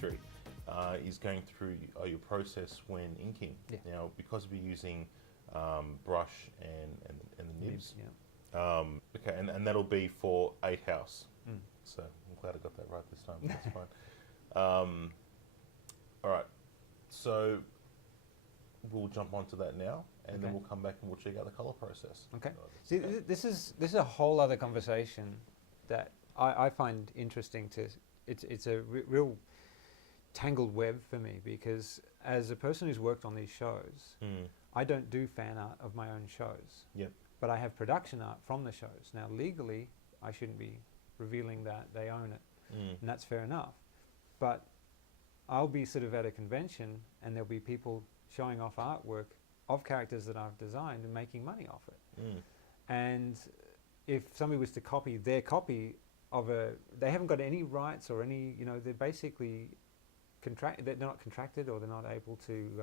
Street is going through your process when inking. Yeah. Now, because we're using brush and the nibs, okay, and that'll be for 8 house. So I'm glad I got that right this time. That's fine. All right, so we'll jump onto that now, and then we'll come back and we'll check out the color process. Okay. See, this is a whole other conversation that I find interesting. It's a real tangled web for me, because as a person who's worked on these shows, I don't do fan art of my own shows. Yep. But I have production art from the shows. Now, legally, I shouldn't be revealing that they own it, and that's fair enough. But I'll be sort of at a convention, and there'll be people showing off artwork of characters that I've designed and making money off it. And if somebody was to copy their copy of they haven't got any rights or any, they're basically they're not contracted, or they're not able to,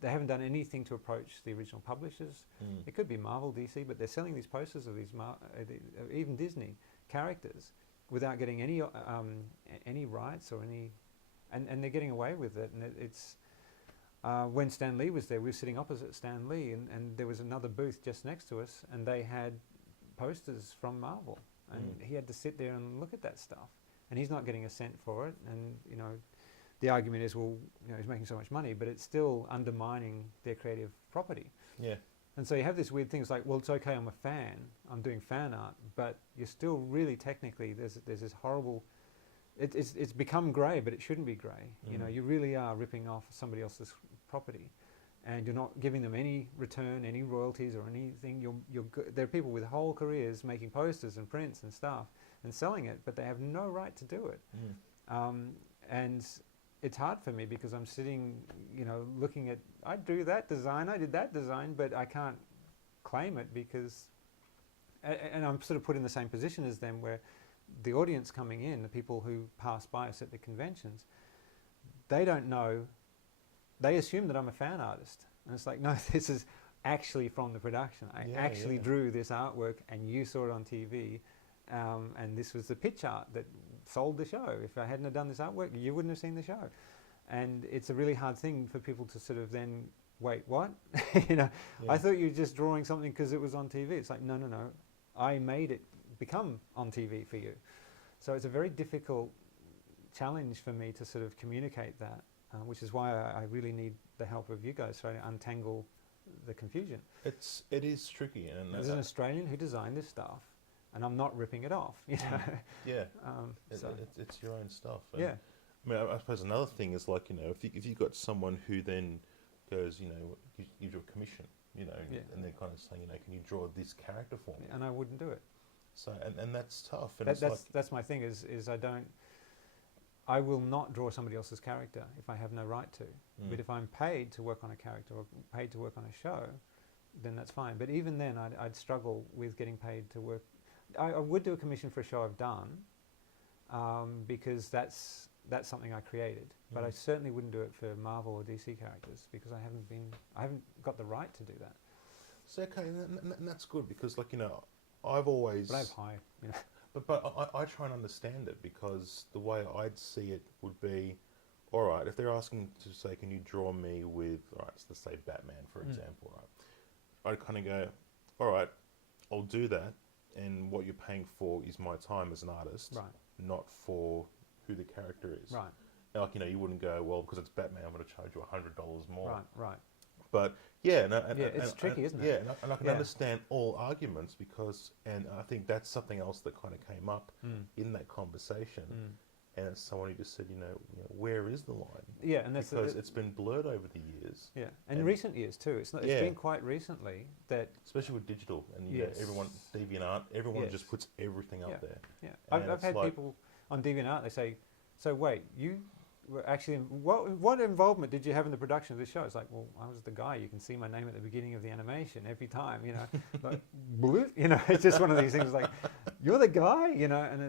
they haven't done anything to approach the original publishers. It could be Marvel, DC, but they're selling these posters of these, even Disney characters, without getting any rights or any, and they're getting away with it. And it's when Stan Lee was there, we were sitting opposite Stan Lee, and there was another booth just next to us, and they had posters from Marvel, and he had to sit there and look at that stuff, and he's not getting a cent for it. And the argument is, well, he's making so much money, but it's still undermining their creative property. Yeah. And so you have this weird thing. It's like, well, it's okay, I'm a fan, I'm doing fan art, but you're still really technically, there's this horrible, it's become grey, but it shouldn't be grey. You really are ripping off somebody else's property, and you're not giving them any return, any royalties or anything. There are people with whole careers making posters and prints and stuff and selling it, but they have no right to do it. And it's hard for me, because I'm sitting, looking at, I drew that design, I did that design, but I can't claim it because, and I'm sort of put in the same position as them, where the audience coming in, the people who pass by us at the conventions, they don't know, they assume that I'm a fan artist. And it's like, no, this is actually from the production. I actually drew this artwork, and you saw it on TV, and this was the pitch art that sold the show. If I hadn't have done this artwork, you wouldn't have seen the show. And it's a really hard thing for people to sort of then, wait, what? I thought you were just drawing something because it was on TV. It's like, no, I made it become on TV for you. So it's a very difficult challenge for me to sort of communicate that, which is why I really need the help of you guys to untangle the confusion. It is tricky. And there's an Australian who designed this stuff, and I'm not ripping it off. Yeah, it's your own stuff. And yeah. I mean, I suppose another thing is, like, if you've got someone who then goes, you do a commission, and they're kind of saying, can you draw this character for me? And I wouldn't do it. So, and that's tough. And that's my thing is I will not draw somebody else's character if I have no right to. But if I'm paid to work on a character or paid to work on a show, then that's fine. But even then, I'd struggle with getting paid to work. I would do a commission for a show I've done, because that's something I created. But I certainly wouldn't do it for Marvel or DC characters, because I haven't got the right to do that. So okay, and that's good, because I've always. But I have high, But I try and understand it, because the way I'd see it would be, all right, if they're asking to say, can you draw me with, all right, let's say Batman, for example, right? I'd kind of go, all right, I'll do that, and what you're paying for is my time as an artist, right, not for who the character is. Right. Now, you wouldn't go, well, because it's Batman, I'm going to charge you $100 more. Right. But yeah, it's tricky, isn't it? Yeah, and I can understand all arguments, and I think that's something else that kind of came up in that conversation. And it's someone who just said, where is the line? Yeah, and that's because it's been blurred over the years. Yeah, and in recent years too. It's been quite recently that, especially with digital and everyone DeviantArt, everyone just puts everything up there. Yeah, I've had people on DeviantArt. They say, "So wait, you were actually what involvement did you have in the production of this show?" It's like, well, I was the guy. You can see my name at the beginning of the animation every time. Like, it's just one of these things. Like, you're the guy, and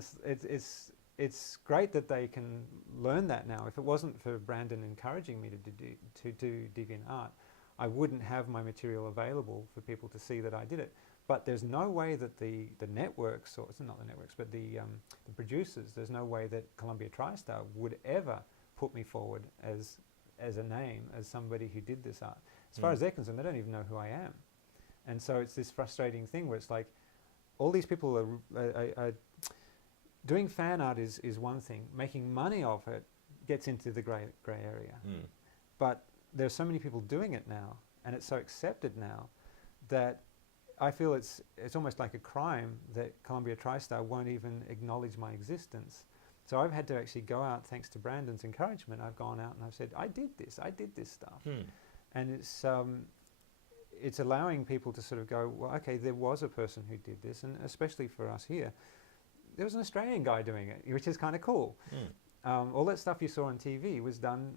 it's great that they can learn that now. If it wasn't for Brandon encouraging me to do DeviantArt, I wouldn't have my material available for people to see that I did it. But there's no way that the networks, or it's not the networks, but the producers, there's no way that Columbia TriStar would ever put me forward as a name, as somebody who did this art. As far as they're concerned, they don't even know who I am. And so it's this frustrating thing where it's like, all these people are doing fan art is one thing. Making money off it gets into the grey area. But there's so many people doing it now, and it's so accepted now, that I feel it's almost like a crime that Columbia TriStar won't even acknowledge my existence. So I've had to actually go out, thanks to Brandon's encouragement, I've gone out and I've said, I did this stuff. And it's allowing people to sort of go, well, okay, there was a person who did this, and especially for us here, there was an Australian guy doing it, which is kind of cool. All that stuff you saw on TV was done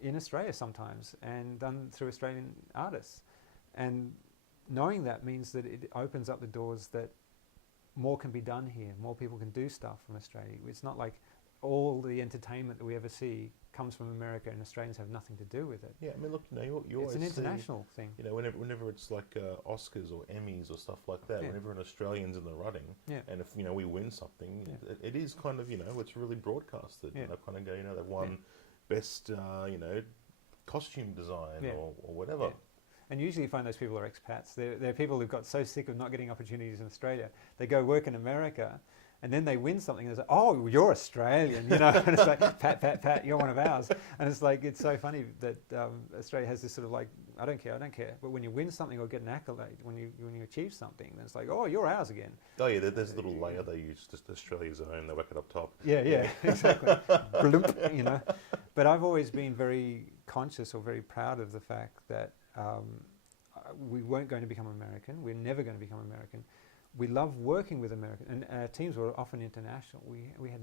in Australia sometimes, and done through Australian artists. And knowing that means that it opens up the doors that more can be done here, more people can do stuff from Australia. It's not like all the entertainment that we ever see comes from America and Australians have nothing to do with it. Yeah, I mean, look, you it's an international thing. You know, whenever it's like Oscars or Emmys or stuff like that, whenever an Australian's in the running, and if, you know, we win something, it is kind of, you know, it's really broadcasted. You know, kind of go, you know, they've won best, you know, costume design or whatever. And usually you find those people are expats. They're people who've got so sick of not getting opportunities in Australia. They go work in America, and then they win something, and they say, oh, you're Australian, you know, and it's like, pat, you're one of ours. And it's like, it's so funny that Australia has this sort of like, I don't care. But when you win something or get an accolade, when you achieve something, then it's like, oh, you're ours again. Oh yeah, there's a little layer they use, just Australia's own, they whack it up top. Yeah, exactly. Bloop, you know. But I've always been very conscious or very proud of the fact that we weren't going to become American. We're never going to become American. We love working with American, and our teams were often international. We had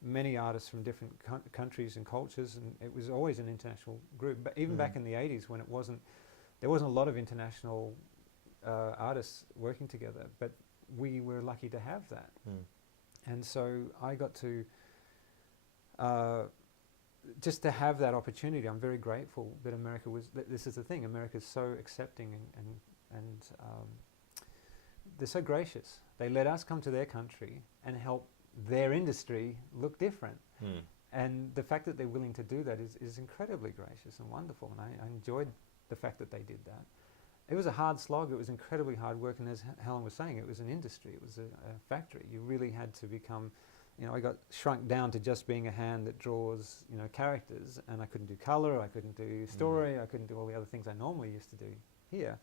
many artists from different countries and cultures, and it was always an international group. But even back in the 80s, when there wasn't a lot of international artists working together, but we were lucky to have that. And so I got to just to have that opportunity. I'm very grateful that America was. This is the thing. America is so accepting and they're so gracious. They let us come to their country and help their industry look different. And the fact that they're willing to do that is incredibly gracious and wonderful. And I enjoyed the fact that they did that. It was a hard slog. It was incredibly hard work. And as Helen was saying, it was an industry. It was a factory. You really had to become, you know, I got shrunk down to just being a hand that draws, you know, characters. And I couldn't do color. I couldn't do story. I couldn't do all the other things I normally used to do here.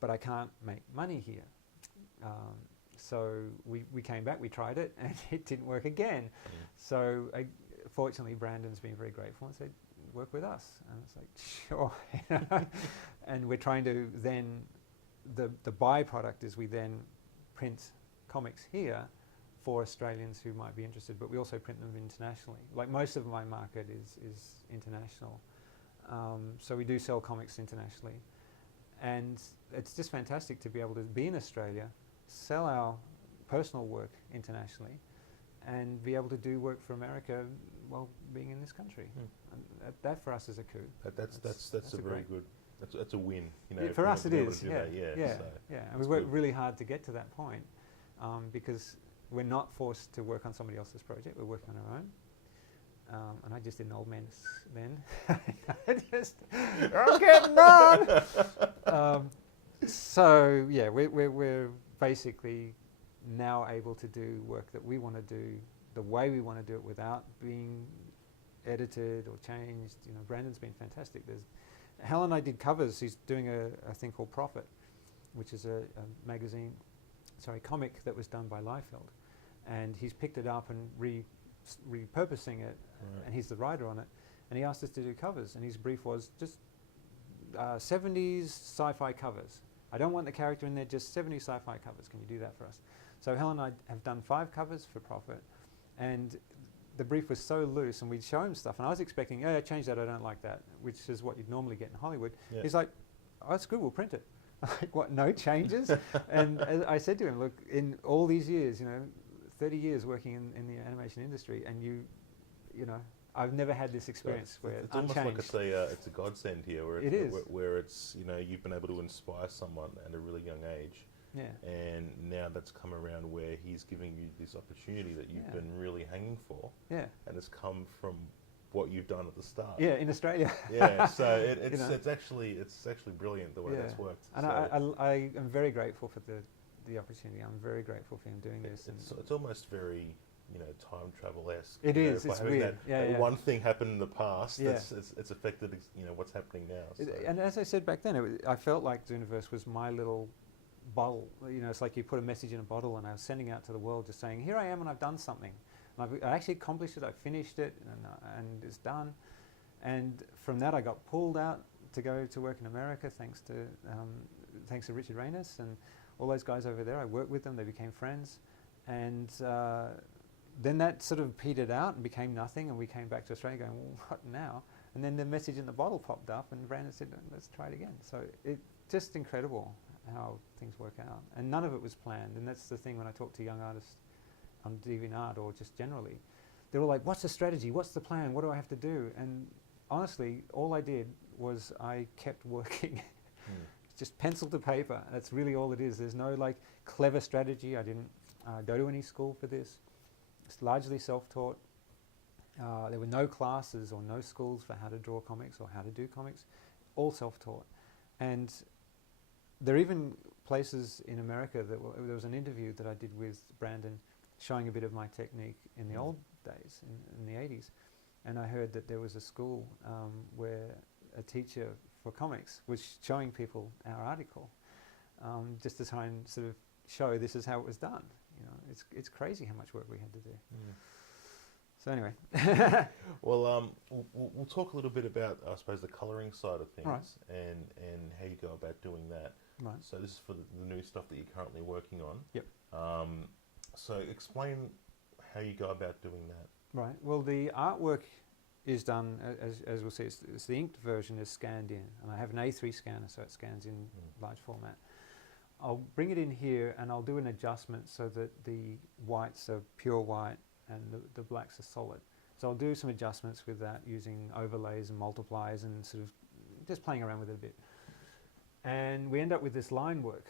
But I can't make money here. So we came back, we tried it, and it didn't work again. So fortunately, Brandon's been very grateful and said, work with us. And it's like, sure. You know? And we're trying to then, the byproduct is we then print comics here for Australians who might be interested, but we also print them internationally. Like most of my market is international. So we do sell comics internationally. And it's just fantastic to be able to be in Australia, sell our personal work internationally, and be able to do work for America while being in this country. And that for us is a coup. That's a very good. That's a win. You know, for us it is. Yeah. And we worked really hard to get to that point because we're not forced to work on somebody else's project. We're working on our own. And I just did an old man then. I'm getting on. So yeah, we're basically now able to do work that we want to do the way we want to do it without being edited or changed. You know, Brandon's been fantastic. Helen and I did covers. He's doing a thing called Profit, which is a comic that was done by Liefeld, and he's picked it up and repurposing it, and he's the writer on it, and he asked us to do covers, and his brief was just 70s sci-fi covers. I don't want the character in there, just 70s sci-fi covers. Can you do that for us? So Helen and I have done 5 covers for Profit, and the brief was so loose, and we'd show him stuff, and I was expecting, oh, change that, I don't like that, which is what you'd normally get in Hollywood. Yeah. He's like, oh, that's good, we'll print it. Like, what, no changes? And I said to him, look, in all these years, 30 years working in the animation industry, and you know, I've never had this experience where it's almost like it's a godsend here, where it's, you've been able to inspire someone at a really young age, Yeah. And now that's come around where he's giving you this opportunity that you've been really hanging for. Yeah. And it's come from what you've done at the start. Yeah, in Australia. Yeah, so it's actually brilliant the way that's worked. And so I am very grateful for the opportunity. I'm very grateful for him doing this. It's almost very, time travel-esque. It is. It's weird. That one thing happened in the past. Yeah. It's affected, what's happening now. So. And as I said back then, I felt like Zooniverse was my little bottle. It's like you put a message in a bottle, and I was sending out to the world, just saying, "Here I am, and I've done something. I actually accomplished it. I finished it, and it's done." And from that, I got pulled out to go to work in America, thanks to Richard Reynes and all those guys over there. I worked with them; they became friends, and then that sort of petered out and became nothing. And we came back to Australia, going, "Well, what now?" And then the message in the bottle popped up, and Brandon said, "Let's try it again." So it's just incredible how things work out, and none of it was planned. And that's the thing when I talk to young artists on DeviantArt or just generally, they're all like, "What's the strategy? What's the plan? What do I have to do?" And honestly, all I did was I kept working. Just pencil to paper. That's really all it is. There's no like clever strategy. I didn't go to any school for this. It's largely self-taught. There were no classes or no schools for how to draw comics or how to do comics. All self-taught. And there are even places in America there was an interview that I did with Brandon showing a bit of my technique in the old days, in the 80s. And I heard that there was a school where a teacher for comics was showing people our article just to try and sort of show this is how it was done. It's crazy how much work we had to do. So anyway. Well, we'll talk a little bit about, I suppose, the colouring side of things, right. and how you go about doing that. Right. So this is for the new stuff that you're currently working on. Yep. So explain how you go about doing that. Right. Well, the artwork is done, as we'll see, it's the inked version is scanned in, and I have an A3 scanner, so it scans in large format. I'll bring it in here, and I'll do an adjustment so that the whites are pure white and the blacks are solid. So I'll do some adjustments with that using overlays and multipliers and sort of just playing around with it a bit. And we end up with this line work.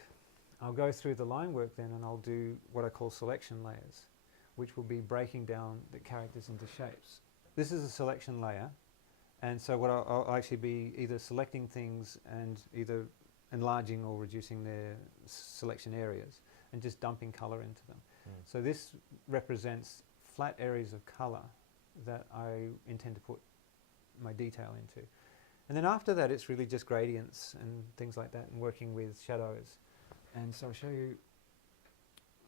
I'll go through the line work then, and I'll do what I call selection layers, which will be breaking down the characters into shapes. This is a selection layer, and so what I'll actually be either selecting things and either enlarging or reducing their selection areas and just dumping colour into them. So this represents flat areas of colour that I intend to put my detail into. And then after that, it's really just gradients and things like that, and working with shadows. And so I'll show you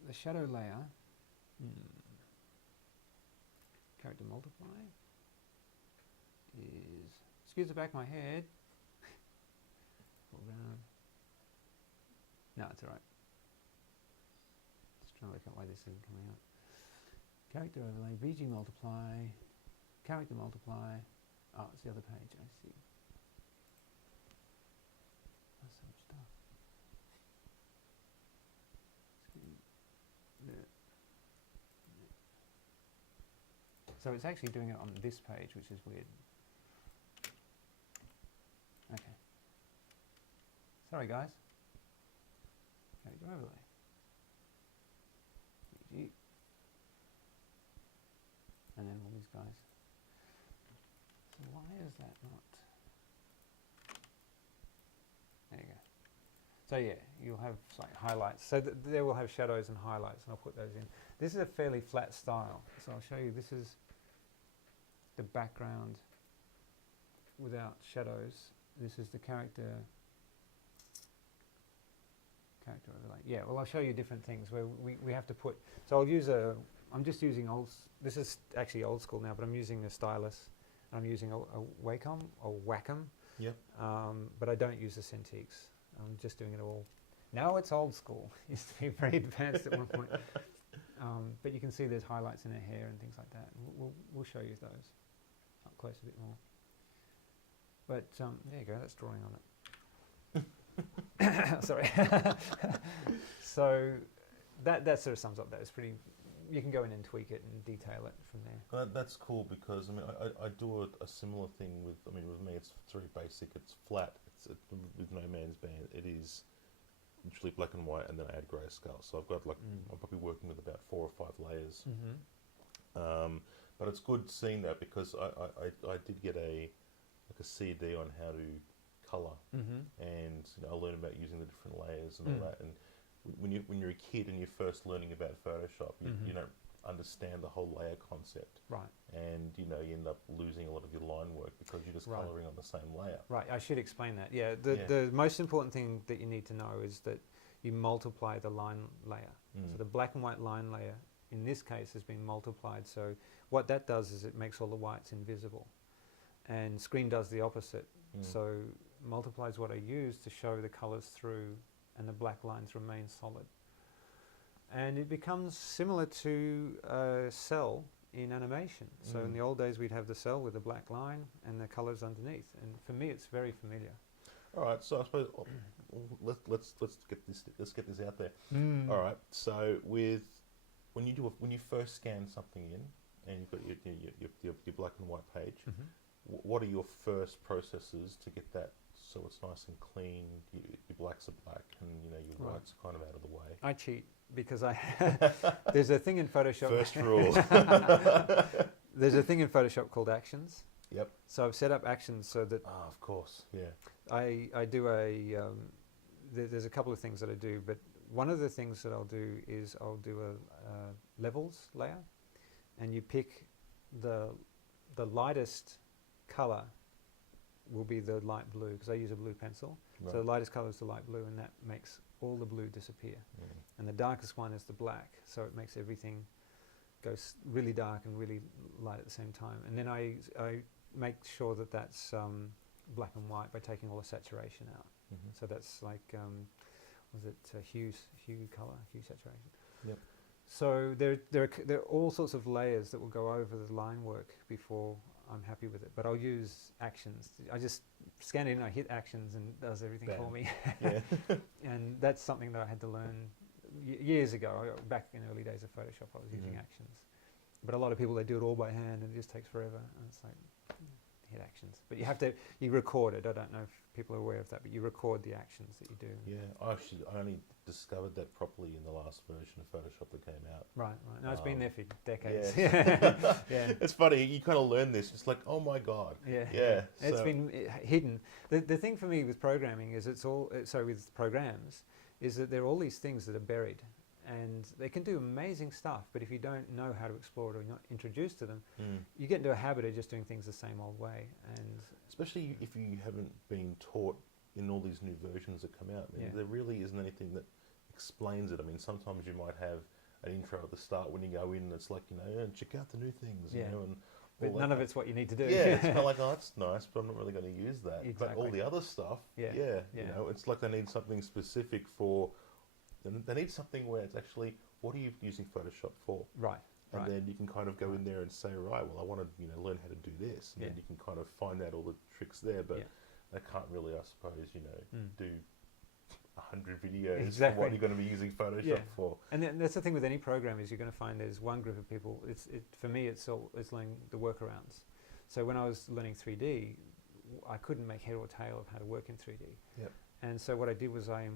the shadow layer. Character multiply is, excuse the back of my head. Pull around. No, it's alright. Just trying to work out why this isn't coming up. Character overlay, VG multiply, character multiply. Oh, it's the other page, I see. That's so much stuff. So it's actually doing it on this page, which is weird. Okay. Sorry, guys. Character overlay. VG. And then all these guys. So why is that not? There you go. So yeah, you'll have like highlights. So there will have shadows and highlights, and I'll put those in. This is a fairly flat style. So I'll show you, this is the background without shadows. This is the character overlay. Yeah, well, I'll show you different things where we have to put, so I'll use I'm just using this is actually old school now, but I'm using a stylus. I'm using a Wacom or Wacom. Yep. But I don't use the Cintiqs. I'm just doing it all. Now it's old school. It used to be very advanced at one point. But you can see there's highlights in her hair and things like that. We'll show you those up close a bit more. But there you go, that's drawing on it. Sorry. So that sort of sums up that. It's pretty, you can go in and tweak it and detail it from there. Well, that's cool because, I mean, I do a similar thing with, I mean, with me it's very basic, it's flat, it's with No Man's Band, it is literally black and white, and then I add grayscale. So I've got like I'm probably working with about 4 or 5 layers. But it's good seeing that because I did get a CD on how to color, and I learned about using the different layers and all that. And when you're a kid and you're first learning about Photoshop, you don't understand the whole layer concept, right? And you end up losing a lot of your line work because you're just coloring on the same layer. Right. I should explain that. Yeah. The most important thing that you need to know is that you multiply the line layer. So the black and white line layer in this case has been multiplied. So what that does is it makes all the whites invisible, and screen does the opposite. So multiplies what I use to show the colors through, and the black lines remain solid. And it becomes similar to a cell in animation. So in the old days, we'd have the cell with the black line and the colors underneath. And for me, it's very familiar. All right, so I suppose let's get this out there. All right, so when you first scan something in and you've got your black and white page, what are your first processes to get that so it's nice and clean? Your blacks are black and your whites are kind of out of the way. I cheat because there's a thing in Photoshop. First rule. There's a thing in Photoshop called actions. Yep. So I've set up actions so that. Of course, yeah. I do there's a couple of things that I do, but one of the things that I'll do is I'll do a levels layer, and you pick the lightest color will be the light blue, because I use a blue pencil. Right. So the lightest color is the light blue, and that makes all the blue disappear. And the darkest one is the black, so it makes everything go really dark and really light at the same time. And then I make sure that that's black and white by taking all the saturation out. So that's like, hue color, hue saturation. Yep. So there are all sorts of layers that will go over the line work before I'm happy with it. But I'll use actions. I just scan in, I hit actions, and it does everything for me. Yeah. And that's something that I had to learn years ago. Back in the early days of Photoshop, I was using actions. But a lot of people, they do it all by hand, and it just takes forever. And it's like, hit actions. But you record it. I don't know if people are aware of that, but you record the actions that you do. Yeah, I only discovered that properly in the last version of Photoshop that came out. Right. No, it's been there for decades. Yeah. It's funny, you kind of learn this, it's like, oh my God. Yeah. It's been hidden. The thing for me with programming is with programs, is that there are all these things that are buried. And they can do amazing stuff, but if you don't know how to explore it or you're not introduced to them, you get into a habit of just doing things the same old way. And especially if you haven't been taught in all these new versions that come out, there really isn't anything that explains it. I mean, sometimes you might have an intro at the start when you go in, and it's like, check out the new things, and but none of it's what you need to do. Yeah, it's kind of like, oh, that's nice, but I'm not really going to use that. Exactly. But all the other stuff, it's like they need something specific for. They need something where it's actually, what are you using Photoshop for? Right. And then you can kind of go in there and say, right, well, I want to learn how to do this. And then you can kind of find out all the tricks there, but they can't really, I suppose, do 100 videos for what you're going to be using Photoshop for. And that's the thing with any program, is you're going to find there's one group of people. For me, it's learning the workarounds. So when I was learning 3D, I couldn't make head or tail of how to work in 3D. Yep. And so what I did was I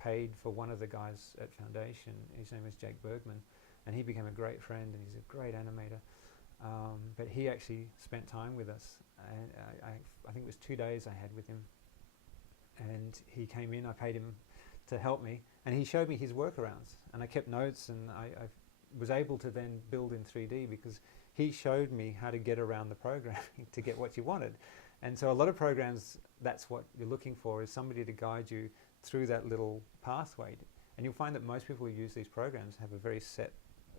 paid for one of the guys at Foundation. His name is Jake Bergman, and he became a great friend, and he's a great animator. But he actually spent time with us, and I think it was 2 days I had with him. And he came in, I paid him to help me, and he showed me his workarounds, and I kept notes, and I was able to then build in 3D because he showed me how to get around the programming to get what you wanted. And so a lot of programs, that's what you're looking for, is somebody to guide you through that little pathway. And you'll find that most people who use these programs have a very set,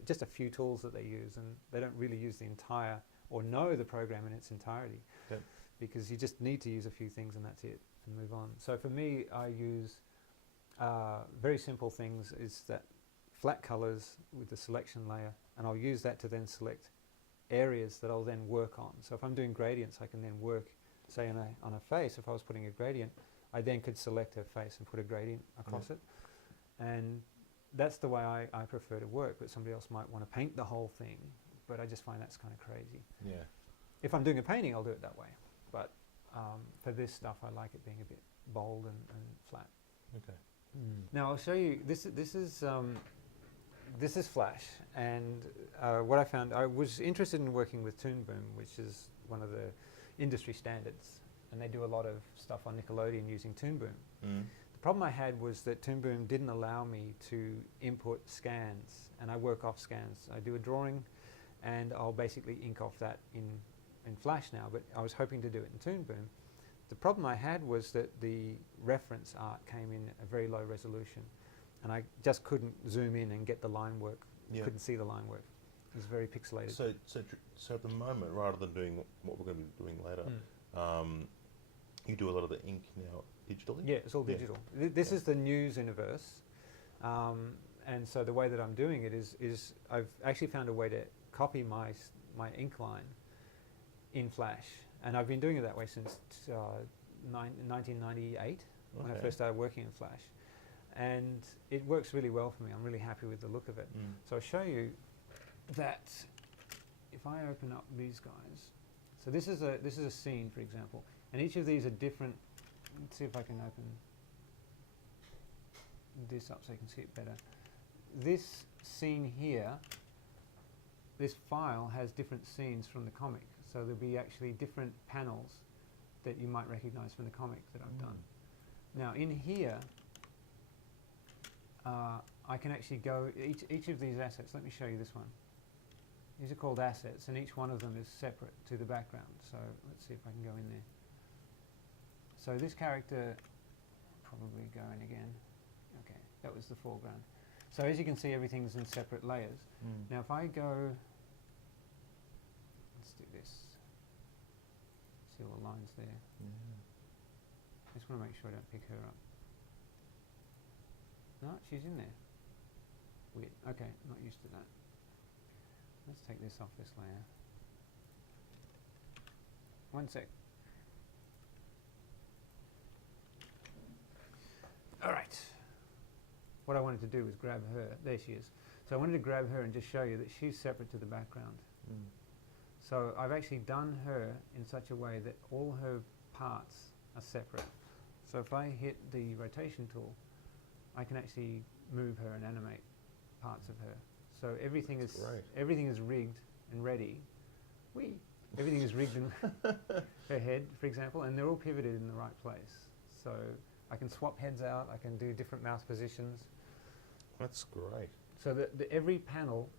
just a few tools that they use, and they don't really use the entire, or know the program in its entirety. Yep. Because you just need to use a few things and that's it, and move on. So for me, I use very simple things, is that flat colors with the selection layer, and I'll use that to then select areas that I'll then work on. So if I'm doing gradients, I can then work, say on a face, if I was putting a gradient, I then could select a face and put a gradient across it. And that's the way I prefer to work, but somebody else might want to paint the whole thing, but I just find that's kind of crazy. Yeah. If I'm doing a painting, I'll do it that way. But for this stuff, I like it being a bit bold and flat. Okay. Now I'll show you. This is Flash, and what I found, I was interested in working with Toon Boom, which is one of the industry standards, and they do a lot of stuff on Nickelodeon using Toon Boom. The problem I had was that Toon Boom didn't allow me to input scans, and I work off scans. I do a drawing, and I'll basically ink off that in Flash now, but I was hoping to do it in Toon Boom. The problem I had was that the reference art came in a very low resolution, and I just couldn't zoom in and get the line work. Couldn't see the line work. It was very pixelated. So at the moment, rather than doing what we're going to be doing later, you do a lot of the ink now digitally? Yeah, it's all digital. This is the news universe, and so the way that I'm doing it is I've actually found a way to copy my ink line in Flash, and I've been doing it that way since 1998 when I first started working in Flash, and it works really well for me. I'm really happy with the look of it. So I'll show you that if I open up these guys. So this is a scene, for example, and each of these are different. Let's see if I can open this up so you can see it better. This scene here, this file has different scenes from the comic. So there'll be actually different panels that you might recognize from the comic that I've done. Now in here, I can actually go, each of these assets, let me show you this one. These are called assets, and each one of them is separate to the background. So let's see if I can go in there. So this character, probably go in again. Okay, that was the foreground. So as you can see, everything's in separate layers. Now if I go, let's do this. See all the lines there. I just want to make sure I don't pick her up. No, she's in there. Weird. Okay, not used to that. Let's take this off this layer. One sec. All right. What I wanted to do was grab her. There she is. So I wanted to grab her and just show you that she's separate to the background. So I've actually done her in such a way that all her parts are separate. So if I hit the rotation tool, I can actually move her and animate parts of her. So everything is rigged and ready. Everything is rigged in her head, for example, and they're all pivoted in the right place. So I can swap heads out. I can do different mouse positions. That's great. So that every panel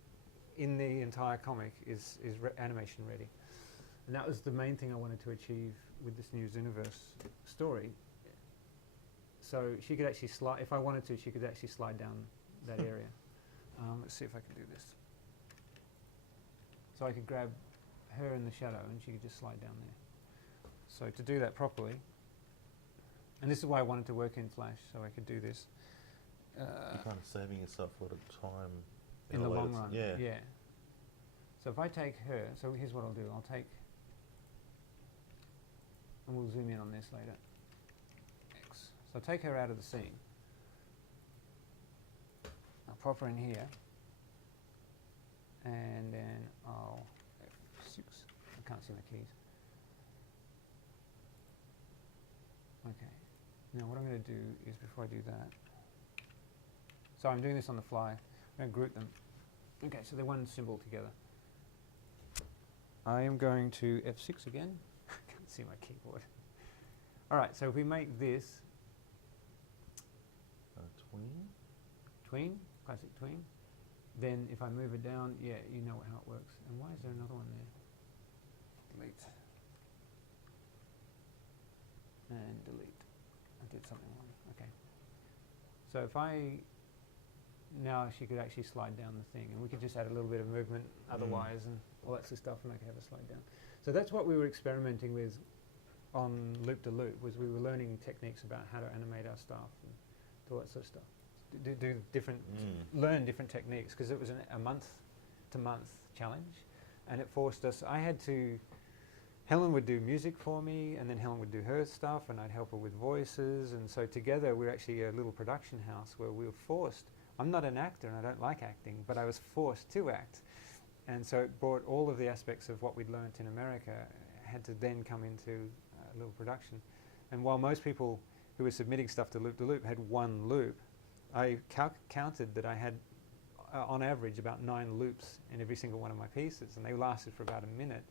in the entire comic is animation ready. And that was the main thing I wanted to achieve with this News Universe story. So she could actually slide, if I wanted to, she could actually slide down that area. Let's see if I can do this. So I could grab her in the shadow and she could just slide down there. So to do that properly, and this is why I wanted to work in Flash, so I could do this. You're kind of saving yourself a lot of time. In the long run, yeah. So if I take her, so here's what I'll do. I'll take, and we'll zoom in on this later. X. So I'll take her out of the scene. I'll pop her in here, and then I'll F6. I can't see my keys. Okay. Now what I'm going to do is, before I do that, so I'm doing this on the fly. I'm going to group them. Okay, so they're one symbol together. I am going to F6 again. I can't see my keyboard. All right, so if we make this tween, classic tween, then if I move it down, yeah, you know how it works. And why is there another one there? Delete. And delete. I did something wrong. Okay. So if now she could actually slide down the thing, and we could just add a little bit of movement otherwise and all that sort of stuff, and I could have her slide down. So that's what we were experimenting with on Loop to Loop, was we were learning techniques about how to animate our stuff and do all that sort of stuff. Do different, learn different techniques, because it was a month-to-month challenge, and it forced us, Helen would do music for me, and then Helen would do her stuff, and I'd help her with voices, and so together we're actually a little production house where we were forced. I'm not an actor and I don't like acting, but I was forced to act. And so it brought all of the aspects of what we'd learnt in America, had to then come into a little production. And while most people who were submitting stuff to Loop had one loop. I counted that I had, on average, about 9 loops in every single one of my pieces, and they lasted for about a minute.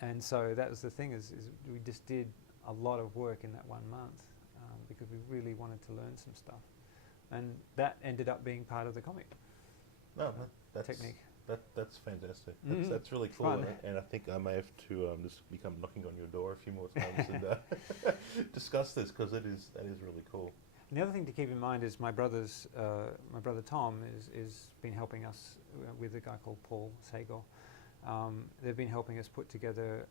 And so that was the thing, is we just did a lot of work in that 1 month because we really wanted to learn some stuff. And that ended up being part of the comic. No, that's technique. That's fantastic. That's really cool, and I think I may have to just become knocking on your door a few more times and discuss this, because that is really cool. And the other thing to keep in mind is my brother Tom is been helping us with a guy called Paul Sagal. They've been helping us put together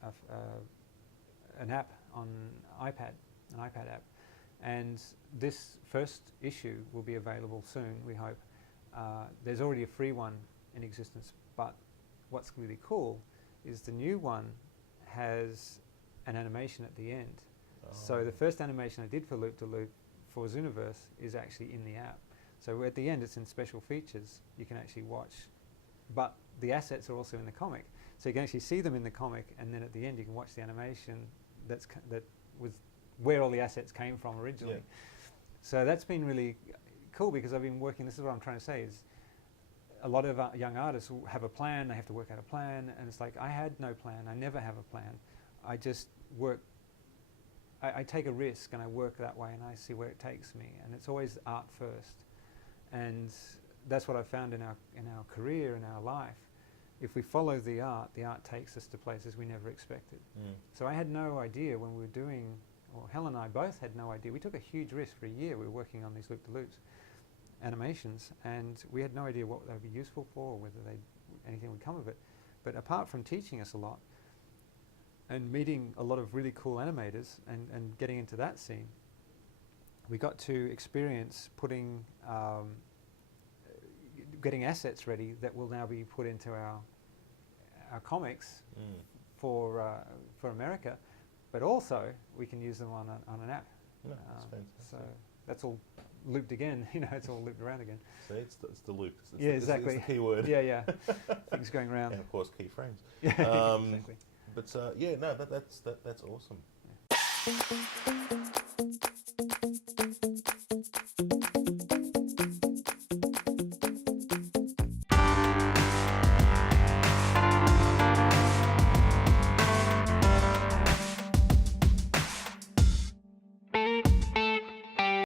an app on iPad, an iPad app, and this first issue will be available soon, we hope. There's already a free one in existence, but what's really cool is the new one has an animation at the end. So the first animation I did for Loop to Loop for Zooniverse is actually in the app. So at the end it's in special features you can actually watch, but the assets are also in the comic. So you can actually see them in the comic, and then at the end you can watch the animation that was where all the assets came from originally. Yeah. So that's been really cool, because I've been working, this is what I'm trying to say, is a lot of young artists will have a plan, they have to work out a plan, and it's like, I had no plan, I never have a plan. I just work, I take a risk and I work that way and I see where it takes me, and it's always art first. And that's what I've found in our career, in our life. If we follow the art takes us to places we never expected. So I had no idea when we were doing, or Helen and I both had no idea. We took a huge risk for a year. We were working on these loop-to-loops animations, and we had no idea what they would be useful for, or whether anything would come of it. But apart from teaching us a lot and meeting a lot of really cool animators and getting into that scene, we got to experience putting getting assets ready that will now be put into our comics for America, but also we can use them on an app. No, that's fantastic. So that's all looped again. It's all looped around again. See, it's the loop. Yeah, exactly. It's the key word. Yeah. Things going around. And of course, keyframes. Yeah, exactly. But yeah, no, that's awesome. Yeah.